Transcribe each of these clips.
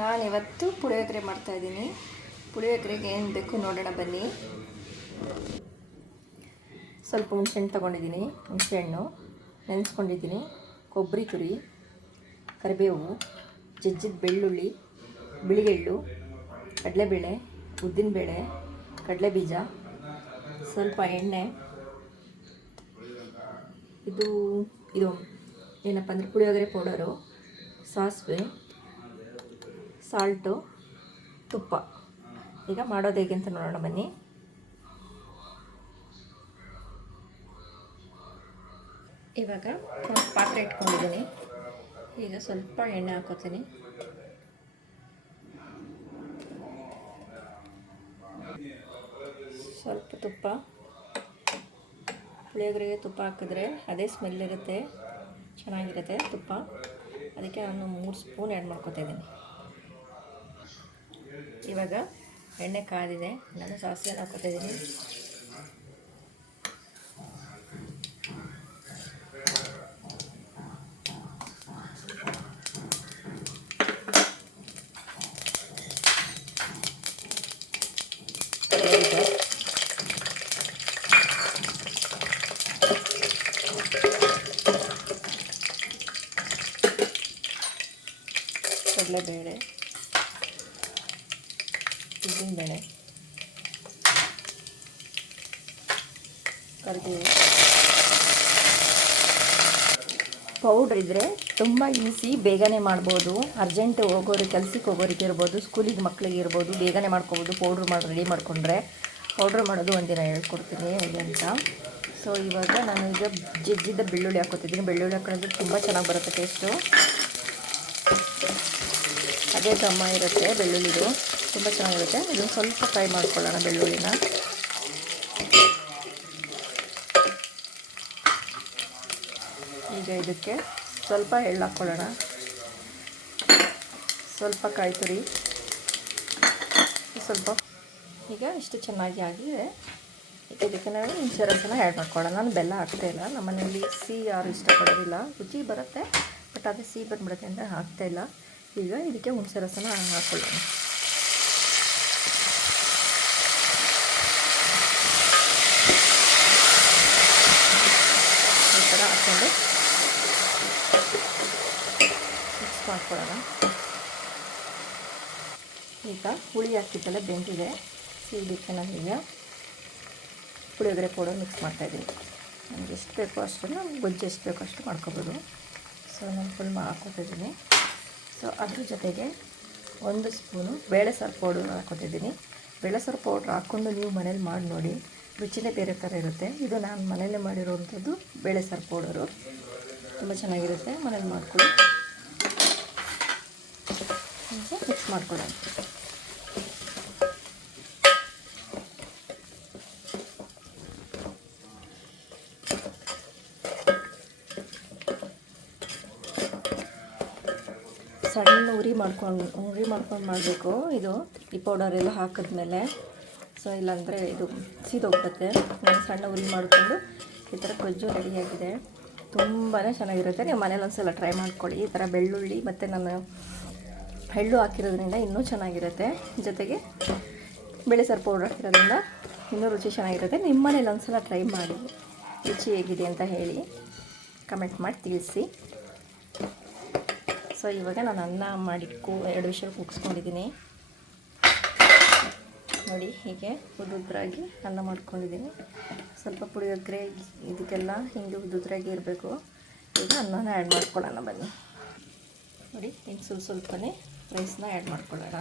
ನಾನಿವತ್ತು ಪುಳಿಯೋಗರೆ ಮಾಡ್ತಾಯಿದ್ದೀನಿ. ಪುಳಿಯೋಗರೆಗೆ ಏನು ಬೇಕು ನೋಡೋಣ ಬನ್ನಿ. ಸ್ವಲ್ಪ ಹುಣಸೆಹಣ್ಣು ತೊಗೊಂಡಿದ್ದೀನಿ, ಹುಣಸೆಹಣ್ಣು ನೆನೆಸ್ಕೊಂಡಿದ್ದೀನಿ, ಕೊಬ್ಬರಿ ತುರಿ, ಕರಿಬೇವು, ಜಜ್ಜಿದ ಬೆಳ್ಳುಳ್ಳಿ, ಬಿಳಿಗೆಳ್ಳು, ಕಡಲೆಬೇಳೆ, ಉದ್ದಿನಬೇಳೆ, ಕಡಲೆಬೀಜ, ಸ್ವಲ್ಪ ಎಣ್ಣೆ, ಇದು ಏನಪ್ಪ ಅಂದರೆ ಪುಳಿಯೋಗರೆ ಪೌಡರು, ಸಾಸಿವೆ, ಸಾಲ್ಟು, ತುಪ್ಪ. ಈಗ ಮಾಡೋದು ಹೇಗೆ ಅಂತ ನೋಡೋಣ ಬನ್ನಿ. ಇವಾಗ ಒಂದು ಪಾತ್ರೆ ಇಟ್ಕೊಂಡಿದ್ದೀನಿ. ಈಗ ಸ್ವಲ್ಪ ಎಣ್ಣೆ ಹಾಕೋತೀನಿ. ಸ್ವಲ್ಪ ತುಪ್ಪ. ಪುಳಿಯೋಗರೆಗೆ ತುಪ್ಪ ಹಾಕಿದ್ರೆ ಅದೇ ಸ್ಮೆಲ್ ಇರುತ್ತೆ, ಚೆನ್ನಾಗಿರುತ್ತೆ ತುಪ್ಪ. ಅದಕ್ಕೆ ನಾನು 3 ಸ್ಪೂನ್ ಆ್ಯಡ್ ಮಾಡ್ಕೊತಾಯಿದ್ದೀನಿ. ಇವಾಗ ಎಣ್ಣೆ ಕಾದಿದೆ, ನಾನು ಸಾಸಿವೆ ಹಾಕ್ಕೊತಾಯಿದ್ದೀನಿ. ಕಡಲೆಬೇಳೆ, ಉದ್ದಿನಬೇಳೆ, ಕರಿಬೇವು. ಪೌಡ್ರ್ ಇದ್ದರೆ ತುಂಬ ಈಸಿ, ಬೇಗನೆ ಮಾಡ್ಬೋದು. ಅರ್ಜೆಂಟ್ ಹೋಗೋರು, ಕೆಲ್ಸಕ್ಕೆ ಹೋಗೋರಿಗೆ ಇರ್ಬೋದು, ಸ್ಕೂಲಿಗೆ ಮಕ್ಕಳಿಗೆ ಇರ್ಬೋದು, ಬೇಗನೆ ಮಾಡ್ಕೊಬೋದು. ಪೌಡ್ರ್ ರೆಡಿ ಮಾಡಿಕೊಂಡ್ರೆ. ಪೌಡ್ರ್ ಮಾಡೋದು ಒಂದಿನ ಹೇಳ್ಕೊಡ್ತೀನಿ ಹೇಗೆ ಅಂತ. ಸೊ ಇವಾಗ ನಾನು ಈಗ ಜಜ್ಜಿದ ಬೆಳ್ಳುಳ್ಳಿ ಹಾಕ್ಕೊತಿದ್ದೀನಿ. ಬೆಳ್ಳುಳ್ಳಿ ಹಾಕೊಂಡ್ರೆ ತುಂಬ ಚೆನ್ನಾಗಿ ಬರುತ್ತೆ ಟೇಸ್ಟು. ಅದೇ ಘಮ ಇರುತ್ತೆ ಬೆಳ್ಳುಳ್ಳಿದು, ತುಂಬ ಚೆನ್ನಾಗಿರುತ್ತೆ. ಇದನ್ನು ಸ್ವಲ್ಪ ಫ್ರೈ ಮಾಡ್ಕೊಳ್ಳೋಣ ಬೆಳ್ಳುಳ್ಳಿನ. ಈಗ ಇದಕ್ಕೆ ಸ್ವಲ್ಪ ಎಳ್ಳು ಹಾಕ್ಕೊಳ್ಳೋಣ, ಸ್ವಲ್ಪ ಕಾಯಿ ತುರಿ, ಸ್ವಲ್ಪ. ಈಗ ಇಷ್ಟು ಚೆನ್ನಾಗಿ ಆಗಿದೆ. ಇದಕ್ಕೆ ನಾನು ಹುಣಸೆ ರಸನ ಆ್ಯಡ್ ಮಾಡ್ಕೊಳ್ಳೋಣ. ನಾನು ಬೆಲ್ಲ ಹಾಕ್ತಾಯಿಲ್ಲ, ನಮ್ಮ ಮನೆಯಲ್ಲಿ ಸಿಹಿ ಯಾರು ಇಷ್ಟಪಡೋದಿಲ್ಲ. ರುಚಿ ಬರುತ್ತೆ ಬಟ್ ಅದು ಸಿಹಿ ಬಂದುಬಿಡುತ್ತೆ ಅಂತ ಹಾಕ್ತಾಯಿಲ್ಲ. ಈಗ ಇದಕ್ಕೆ ಹುಣಸೆ ರಸನ ಹಾಕ್ಕೊಳ್ಳೋಣ. ಈ ಥರ ಹಾಕ್ಕೊಂಡು ಮಿಕ್ಸ್ ಮಾಡ್ಕೊಳ್ಳೋಣ. ಈಗ ಹುಳಿ ಹಾಕಿದ್ದೆಲ್ಲ ಬೆಂದಿದೆ. ಇದಕ್ಕೆ ನಾನೀಗ ಪುಳಿಯೋಗರೆ ಪೌಡರ್ ಮಿಕ್ಸ್ ಮಾಡ್ತಾಯಿದ್ದೀನಿ. ನಮಗೆ ಎಷ್ಟು ಬೇಕೋ ಅಷ್ಟು, ನಮ್ಗೆ ಗೊಜ್ಜು ಎಷ್ಟು ಬೇಕೋ ಅಷ್ಟು ಮಾಡ್ಕೊಬೋದು. ಸೊ ನಾನು ಫುಲ್ ಹಾಕ್ಕೊತಿದ್ದೀನಿ. ಸೊ ಅದ್ರ ಜೊತೆಗೆ 1 ಸ್ಪೂನು ಬೇಳೆ ಸಾರು ಪೌಡರ್ ಹಾಕ್ಕೊತಿದ್ದೀನಿ. ಬೇಳೆ ಸಾರು ಪೌಡ್ರ್ ಹಾಕ್ಕೊಂಡು ನೀವು ಮನೇಲಿ ಮಾಡಿ ನೋಡಿ, ರುಚಿನೇ ಬೇರೆ ಥರ ಇರುತ್ತೆ. ಇದು ನಾನು ಮನೇಲೇ ಮಾಡಿರೋವಂಥದ್ದು ಬೇಳೆ ಸಾರು ಪೌಡರು, ತುಂಬ ಚೆನ್ನಾಗಿರುತ್ತೆ. ಮನೇಲಿ ಮಾಡ್ಕೊಳ್ಳಿ. ಮಿಕ್ಸ್ ಮಾಡ್ಕೊಳ್ಳೋಣ. ಸಣ್ಣ ಉರಿ ಮಾಡ್ಕೊಂಡು ಮಾಡಬೇಕು. ಇದು ಈ ಪೌಡರೆಲ್ಲ ಹಾಕಿದ್ಮೇಲೆ, ಸೊ ಇಲ್ಲಾಂದರೆ ಇದು ಸೀದೋಗ್ಬಿಡುತ್ತೆ. ನಾನು ಸಣ್ಣ ಉರಿ ಮಾಡಿಕೊಂಡು ಈ ಥರ ಗೊಜ್ಜು ರೆಡಿಯಾಗಿದೆ. ತುಂಬಾ ಚೆನ್ನಾಗಿರುತ್ತೆ. ನೀವು ಮನೇಲಿ ಒಂದ್ಸಲ ಟ್ರೈ ಮಾಡ್ಕೊಳ್ಳಿ. ಈ ಥರ ಬೆಳ್ಳುಳ್ಳಿ ಮತ್ತು ನಾನು ಎಳ್ಳು ಹಾಕಿರೋದ್ರಿಂದ ಇನ್ನೂ ಚೆನ್ನಾಗಿರುತ್ತೆ. ಜೊತೆಗೆ ಬೇಳೆ ಸಾರು ಪೌಡ್ರ್ ಹಾಕಿರೋದ್ರಿಂದ ಇನ್ನೂ ರುಚಿ ಚೆನ್ನಾಗಿರುತ್ತೆ. ನಿಮ್ಮ ಮನೇಲಿ ಒಂದ್ಸಲ ಟ್ರೈ ಮಾಡಿ, ರುಚಿ ಹೇಗಿದೆ ಅಂತ ಹೇಳಿ ಕಮೆಂಟ್ ಮಾಡಿ ತಿಳಿಸಿ. ಸೊ ಇವಾಗ ನಾನು ಅನ್ನ ಮಾಡಿ 2 ವಿಷಲ್ ಕೂಗಿಸ್ಕೊಂಡಿದ್ದೀನಿ ನೋಡಿ. ಹೀಗೆ ಉದುದ್ರಾಗಿ ಅನ್ನ ಮಾಡ್ಕೊಂಡಿದ್ದೀನಿ. ಸ್ವಲ್ಪ ಪುಳಿಯೋಗರೆ ಇದಕ್ಕೆಲ್ಲ ಹಿಂಗೆ ಉದುದ್ರಾಗಿ ಇರಬೇಕು. ಈಗ ಅನ್ನನ ಆ್ಯಡ್ ಮಾಡ್ಕೊಳ್ಳೋಣ ಬನ್ನಿ. ನೋಡಿ, ಇನ್ನು ಸ್ವಲ್ಪನೇ ರೈಸ್ನ ಆ್ಯಡ್ ಮಾಡ್ಕೊಳ್ಳೋಣ.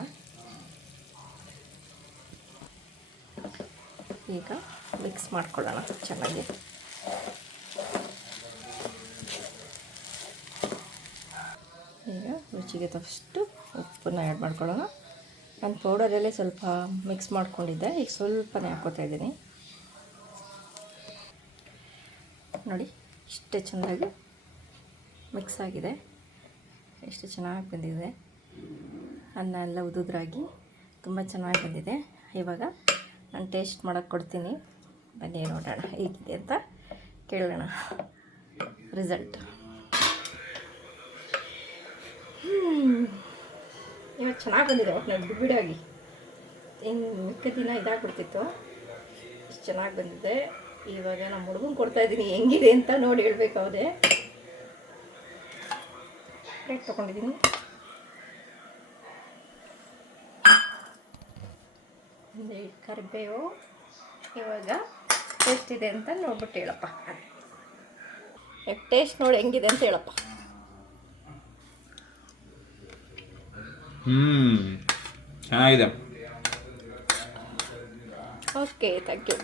ಈಗ ಮಿಕ್ಸ್ ಮಾಡ್ಕೊಳ್ಳೋಣ ಚೆನ್ನಾಗಿ. ಈಗ ರುಚಿಗೆ ತಕ್ಕಷ್ಟು ಉಪ್ಪನ್ನು ಆ್ಯಡ್ ಮಾಡ್ಕೊಳ್ಳೋಣ. ನಾನು ಪೌಡರಲ್ಲೇ ಸ್ವಲ್ಪ ಮಿಕ್ಸ್ ಮಾಡ್ಕೊಂಡಿದ್ದೆ, ಈಗ ಸ್ವಲ್ಪನೇ ಹಾಕ್ಕೋತಾಯಿದ್ದೀನಿ. ನೋಡಿ, ಇಷ್ಟೇ ಚೆಂದಾಗಿ ಮಿಕ್ಸ್ ಆಗಿದೆ, ಎಷ್ಟು ಚೆನ್ನಾಗಿ ಬಂದಿದೆ. ಅನ್ನ ಎಲ್ಲ ಉದುದ್ರಾಗಿ ತುಂಬ ಚೆನ್ನಾಗಿ ಬಂದಿದೆ. ಇವಾಗ ನಾನು ಟೇಸ್ಟ್ ಮಾಡೋಕ್ಕೆ ಕೊಡ್ತೀನಿ, ಬನ್ನಿ ನೋಡೋಣ ಹೇಗಿದೆ ಅಂತ ಕೇಳೋಣ ರಿಸಲ್ಟ್. ಇವಾಗ ಚೆನ್ನಾಗಿ ಬಂದಿದೆ ಒಟ್ಟು ಬಿಡಾಗಿ. ಇನ್ನು ಮಿಕ್ಕ ದಿನ ಇದಾಗ್ಬಿಡ್ತಿತ್ತು. ಇಷ್ಟು ಚೆನ್ನಾಗಿ ಬಂದಿದೆ. ಇವಾಗ ನಮ್ಮ ಹುಡುಗಂಗೆ ಕೊಡ್ತಾಯಿದ್ದೀನಿ ಹೆಂಗಿದೆ ಅಂತ ನೋಡಿ ಹೇಳ್ಬೇಕು. ಅವದೇ ಪ್ಲೇಟ್ ತೊಗೊಂಡಿದ್ದೀನಿ. ಒಂದು ಕರಿಬೇವು. ಇವಾಗ ಟೇಸ್ಟ್ ಇದೆ ಅಂತ ನೋಡ್ಬಿಟ್ಟು ಹೇಳಪ್ಪ. ಟೇಸ್ಟ್ ನೋಡಿ ಹೆಂಗಿದೆ ಅಂತ ಹೇಳಪ್ಪ. ಚೆನ್ನಾಗಿದೆ. Okay, thank you.